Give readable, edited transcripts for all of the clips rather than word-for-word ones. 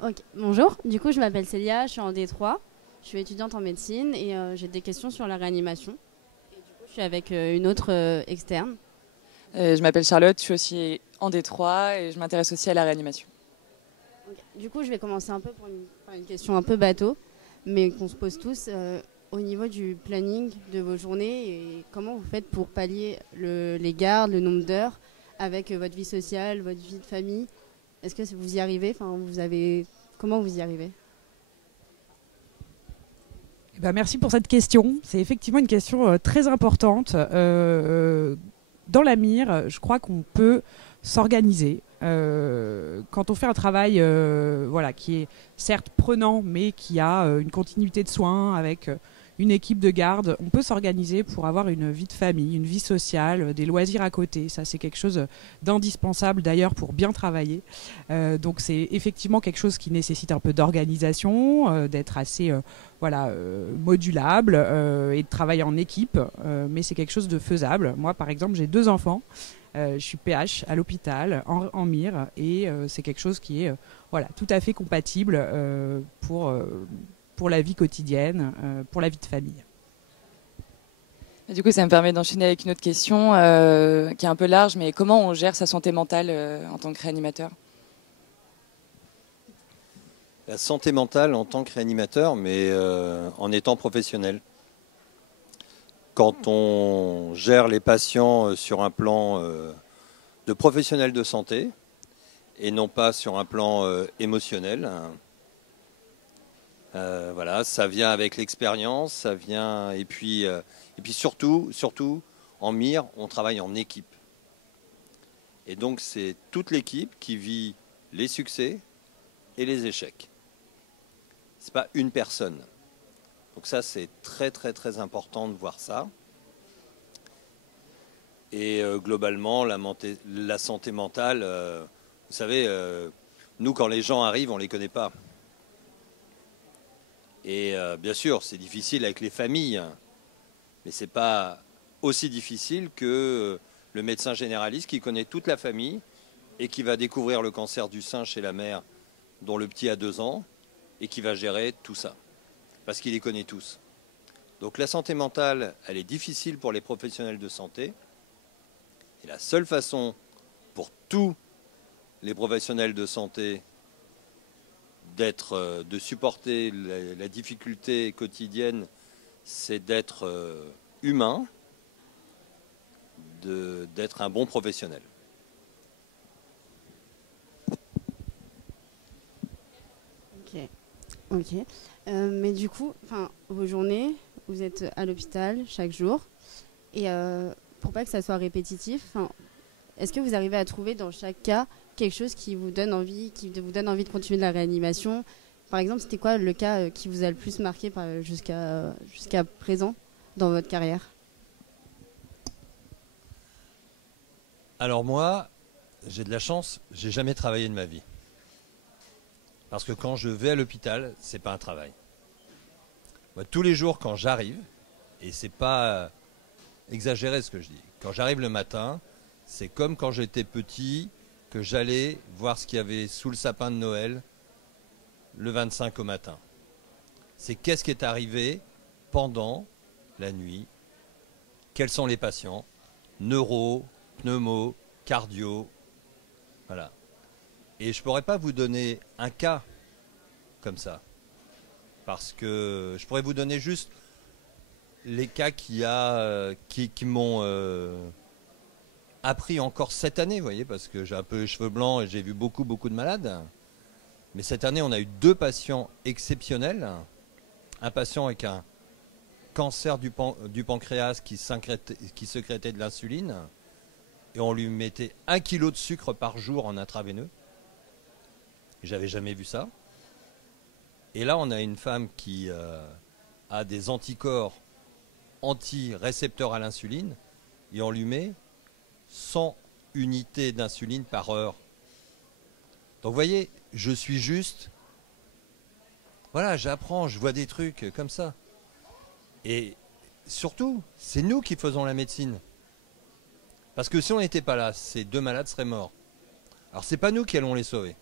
Ok, bonjour. Du coup, je m'appelle Célia, je suis en D3. Je suis étudiante en médecine et j'ai des questions sur la réanimation. Je suis avec une autre externe. Je m'appelle Charlotte, je suis aussi en Détroit et je m'intéresse aussi à la réanimation. Ok. Du coup, je vais commencer un peu par une question un peu bateau, mais qu'on se pose tous. Au niveau du planning de vos journées et comment vous faites pour pallier les gardes, le nombre d'heures avec votre vie sociale, votre vie de famille. Est-ce que vous y arrivez? Comment vous y arrivez? Eh ben, merci pour cette question. C'est effectivement une question très importante. Dans la mire, je crois qu'on peut s'organiser. Quand on fait un travail voilà, qui est certes prenant, mais qui a une continuité de soins avec une équipe de garde, on peut s'organiser pour avoir une vie de famille, une vie sociale, des loisirs à côté. Ça, c'est quelque chose d'indispensable d'ailleurs pour bien travailler. Donc c'est effectivement quelque chose qui nécessite un peu d'organisation, d'être assez voilà, modulable et de travailler en équipe, mais c'est quelque chose de faisable. Moi, par exemple, j'ai 2 enfants. Je suis PH à l'hôpital en mire et c'est quelque chose qui est voilà, tout à fait compatible pour la vie quotidienne, pour la vie de famille. Et du coup, ça me permet d'enchaîner avec une autre question qui est un peu large, mais comment on gère sa santé mentale en tant que réanimateur? La santé mentale en tant que réanimateur, mais en étant professionnel. Quand on gère les patients sur un plan de professionnel de santé et non pas sur un plan émotionnel, hein, voilà, ça vient avec l'expérience, ça vient et puis surtout en mire, on travaille en équipe. Et donc c'est toute l'équipe qui vit les succès et les échecs. C'est pas une personne. Donc ça, c'est très très très important de voir ça. Et globalement, la santé mentale, vous savez, nous, quand les gens arrivent, on ne les connaît pas. Et bien sûr, c'est difficile avec les familles, hein, mais ce n'est pas aussi difficile que le médecin généraliste qui connaît toute la famille et qui va découvrir le cancer du sein chez la mère dont le petit a 2 ans et qui va gérer tout ça, parce qu'il les connaît tous. Donc la santé mentale, elle est difficile pour les professionnels de santé. Et la seule façon pour tous les professionnels de santé de supporter la difficulté quotidienne, c'est d'être humain, d'être un bon professionnel. Ok. Ok. Mais du coup, vos journées, vous êtes à l'hôpital chaque jour. Et pour pas que ça soit répétitif, est-ce que vous arrivez à trouver dans chaque cas quelque chose qui vous donne envie de continuer de la réanimation? Par exemple, c'était quoi le cas qui vous a le plus marqué jusqu'à présent dans votre carrière? Alors moi, j'ai de la chance, j'ai jamais travaillé de ma vie. Parce que quand je vais à l'hôpital, c'est pas un travail. Moi, tous les jours quand j'arrive, et c'est pas exagéré ce que je dis, quand j'arrive le matin, c'est comme quand j'étais petit, que j'allais voir ce qu'il y avait sous le sapin de Noël le 25 au matin. C'est qu'est-ce qui est arrivé pendant la nuit, quels sont les patients, neuro, pneumo, cardio, voilà. Et je ne pourrais pas vous donner un cas comme ça, parce que je pourrais vous donner juste les cas qui m'ont appris encore cette année, vous voyez, parce que j'ai un peu les cheveux blancs et j'ai vu beaucoup de malades. Mais cette année, on a eu 2 patients exceptionnels. Un patient avec un cancer du pancréas qui sécrétait de l'insuline, et on lui mettait 1 kilo de sucre par jour en intraveineux. J'avais jamais vu ça. Et là, on a une femme qui a des anticorps anti-récepteurs à l'insuline, et on lui met 100 unités d'insuline par heure. Donc vous voyez, je suis juste, voilà, j'apprends, je vois des trucs comme ça. Et surtout, c'est nous qui faisons la médecine. Parce que si on n'était pas là, ces 2 malades seraient morts. Alors c'est pas nous qui allons les sauver.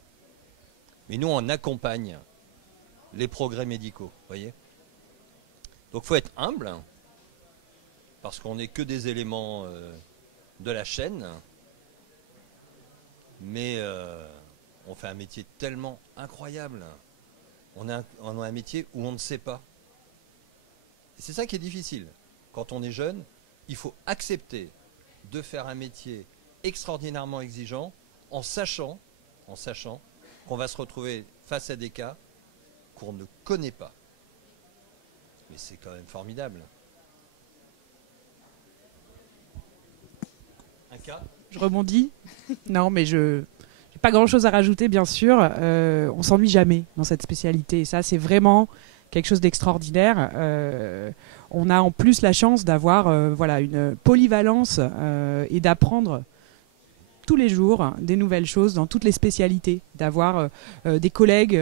Mais nous, on accompagne les progrès médicaux, voyez. Donc il faut être humble, parce qu'on n'est que des éléments de la chaîne, mais on fait un métier tellement incroyable. On a un métier où on ne sait pas. Et c'est ça qui est difficile. Quand on est jeune, il faut accepter de faire un métier extraordinairement exigeant en sachant qu'on va se retrouver face à des cas qu'on ne connaît pas. Mais c'est quand même formidable. Un cas ? Je rebondis. Non, mais je n'ai pas grand-chose à rajouter, bien sûr. On s'ennuie jamais dans cette spécialité. Et ça, c'est vraiment quelque chose d'extraordinaire. On a en plus la chance d'avoir voilà, une polyvalence et d'apprendre tous les jours des nouvelles choses dans toutes les spécialités, d'avoir des collègues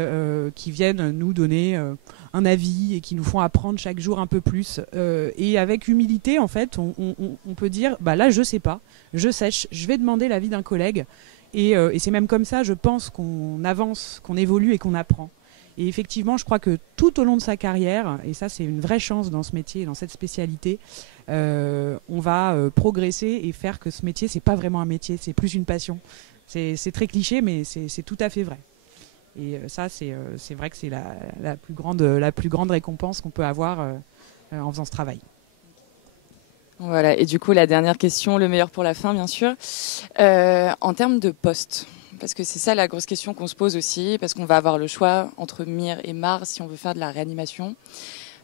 qui viennent nous donner un avis et qui nous font apprendre chaque jour un peu plus. Et avec humilité, en fait, on peut dire, bah là, je sais pas, je sèche, je vais demander l'avis d'un collègue. Et c'est même comme ça, je pense, qu'on avance, qu'on évolue et qu'on apprend. Et effectivement, je crois que tout au long de sa carrière, et ça c'est une vraie chance dans ce métier, dans cette spécialité, on va progresser et faire que ce métier, c'est pas vraiment un métier, c'est plus une passion. C'est très cliché, mais c'est tout à fait vrai. Et ça, c'est vrai que c'est la plus grande récompense qu'on peut avoir en faisant ce travail. Voilà, et du coup, la dernière question, le meilleur pour la fin, bien sûr. En termes de poste, parce que c'est ça la grosse question qu'on se pose aussi, parce qu'on va avoir le choix entre MIR et MAR si on veut faire de la réanimation.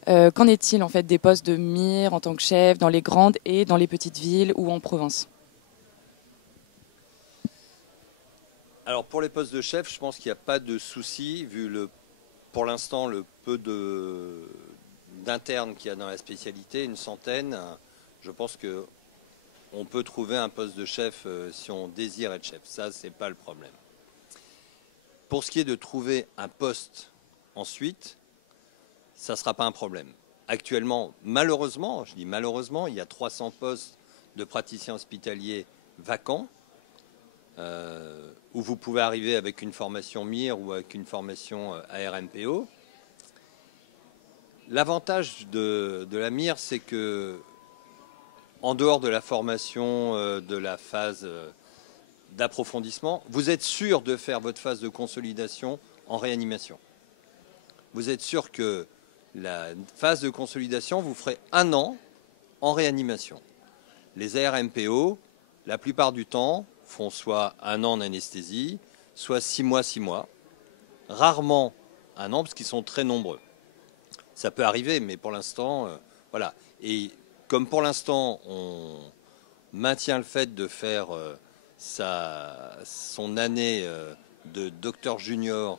Qu'en est-il en fait des postes de MIR en tant que chef dans les grandes et dans les petites villes ou en province? Alors pour les postes de chef, je pense qu'il n'y a pas de souci, vu pour l'instant le peu d'internes qu'il y a dans la spécialité, une centaine. Je pense qu'on peut trouver un poste de chef si on désire être chef. Ça, c'est pas le problème. Pour ce qui est de trouver un poste ensuite, ça ne sera pas un problème. Actuellement, malheureusement, je dis malheureusement, il y a 300 postes de praticiens hospitaliers vacants, où vous pouvez arriver avec une formation MIR ou avec une formation ARMPO. L'avantage de la MIR, c'est que en dehors de la formation, de la phase d'approfondissement, vous êtes sûr de faire votre phase de consolidation en réanimation. Vous êtes sûr que la phase de consolidation, vous ferez 1 an en réanimation. Les ARMPO, la plupart du temps, font soit 1 an en anesthésie, soit 6 mois. Rarement 1 an, parce qu'ils sont très nombreux. Ça peut arriver, mais pour l'instant, voilà. Et comme pour l'instant, on maintient le fait de faire son année de docteur junior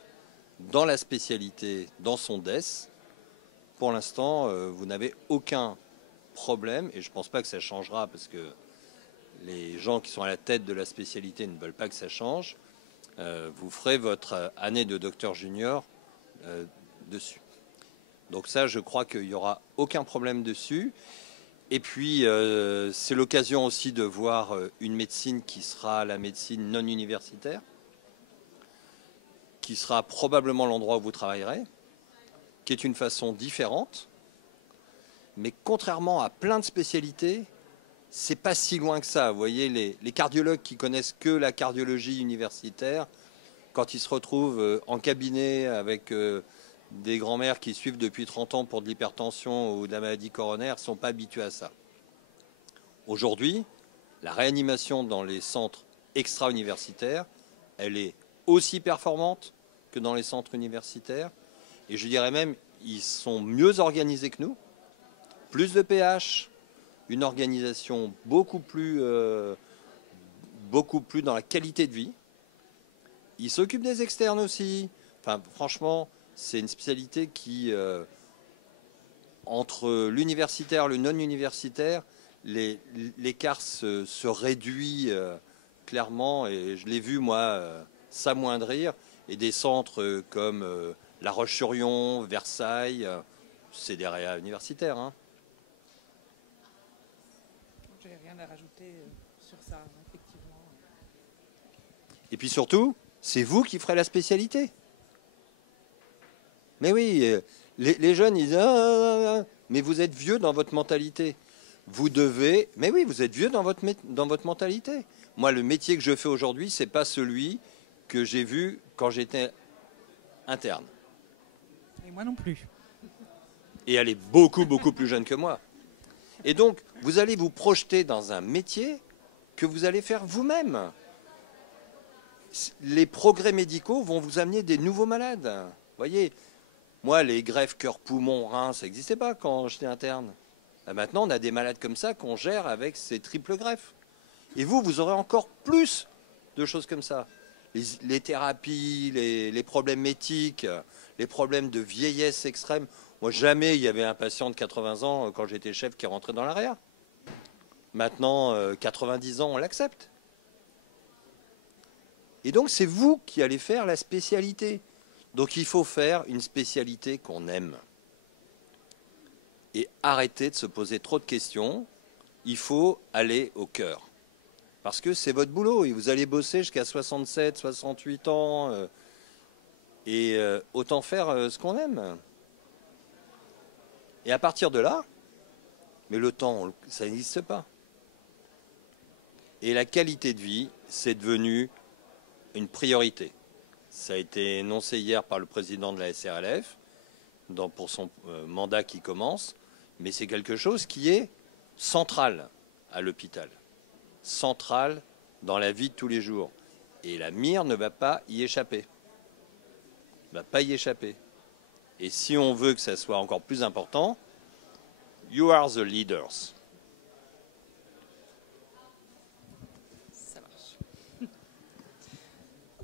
dans la spécialité, dans son DES, pour l'instant, vous n'avez aucun problème, et je ne pense pas que ça changera, parce que les gens qui sont à la tête de la spécialité ne veulent pas que ça change. Vous ferez votre année de docteur junior dessus. Donc ça, je crois qu'il n'y aura aucun problème dessus. Et puis, c'est l'occasion aussi de voir une médecine qui sera la médecine non universitaire, qui sera probablement l'endroit où vous travaillerez, qui est une façon différente. Mais contrairement à plein de spécialités, c'est pas si loin que ça. Vous voyez, les cardiologues qui connaissent que la cardiologie universitaire, quand ils se retrouvent en cabinet avec des grands-mères qui suivent depuis 30 ans pour de l'hypertension ou de la maladie coronaire, ne sont pas habitués à ça. Aujourd'hui, la réanimation dans les centres extra-universitaires, elle est aussi performante que dans les centres universitaires. Et je dirais même, ils sont mieux organisés que nous. Plus de PH, une organisation beaucoup plus dans la qualité de vie. Ils s'occupent des externes aussi. Enfin, franchement, c'est une spécialité qui, entre l'universitaire et le non-universitaire, l'écart se réduit clairement. Et je l'ai vu, moi, s'amoindrir. Et des centres comme La Roche-sur-Yon, Versailles, c'est des réa universitaires, hein. Je n'ai rien à rajouter sur ça, effectivement. Et puis surtout, c'est vous qui ferez la spécialité. Mais oui, les jeunes, ils disent mais vous êtes vieux dans votre mentalité. Vous devez. Mais oui, vous êtes vieux dans votre mentalité. Moi, le métier que je fais aujourd'hui, c'est pas celui que j'ai vu quand j'étais interne. Et moi non plus. Et elle est beaucoup, beaucoup plus jeune que moi. Et donc, vous allez vous projeter dans un métier que vous allez faire vous-même. Les progrès médicaux vont vous amener des nouveaux malades. Vous voyez, moi, les greffes cœur, poumon, rein, ça n'existait pas quand j'étais interne. Là, maintenant, on a des malades comme ça qu'on gère avec ces triples greffes. Et vous aurez encore plus de choses comme ça. Les thérapies, les problèmes éthiques, les problèmes de vieillesse extrême. Moi, jamais il y avait un patient de 80 ans, quand j'étais chef, qui rentrait dans l'AREA. Maintenant, 90 ans, on l'accepte. Et donc, c'est vous qui allez faire la spécialité. Donc, il faut faire une spécialité qu'on aime. Et arrêter de se poser trop de questions. Il faut aller au cœur. Parce que c'est votre boulot. Et vous allez bosser jusqu'à 67, 68 ans. Autant faire ce qu'on aime. Et à partir de là, mais le temps, ça n'existe pas. Et la qualité de vie, c'est devenu une priorité. Ça a été énoncé hier par le président de la SRLF pour son mandat qui commence, mais c'est quelque chose qui est central à l'hôpital, central dans la vie de tous les jours. Et la mire ne va pas y échapper. Ne va pas y échapper. Et si on veut que ça soit encore plus important, you are the leaders. Ça marche.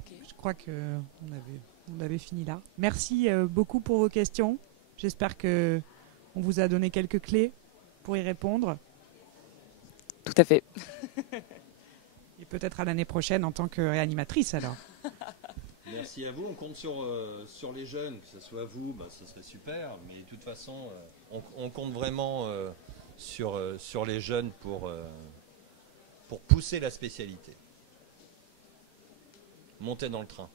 Je crois qu'on avait fini là. Merci beaucoup pour vos questions. J'espère qu'on vous a donné quelques clés pour y répondre. Tout à fait. Et peut-être à l'année prochaine en tant que réanimatrice alors. Merci à vous. On compte sur les jeunes, que ce soit vous, ça serait super. Mais de toute façon, on compte vraiment sur les jeunes pour pousser la spécialité. Montez dans le train.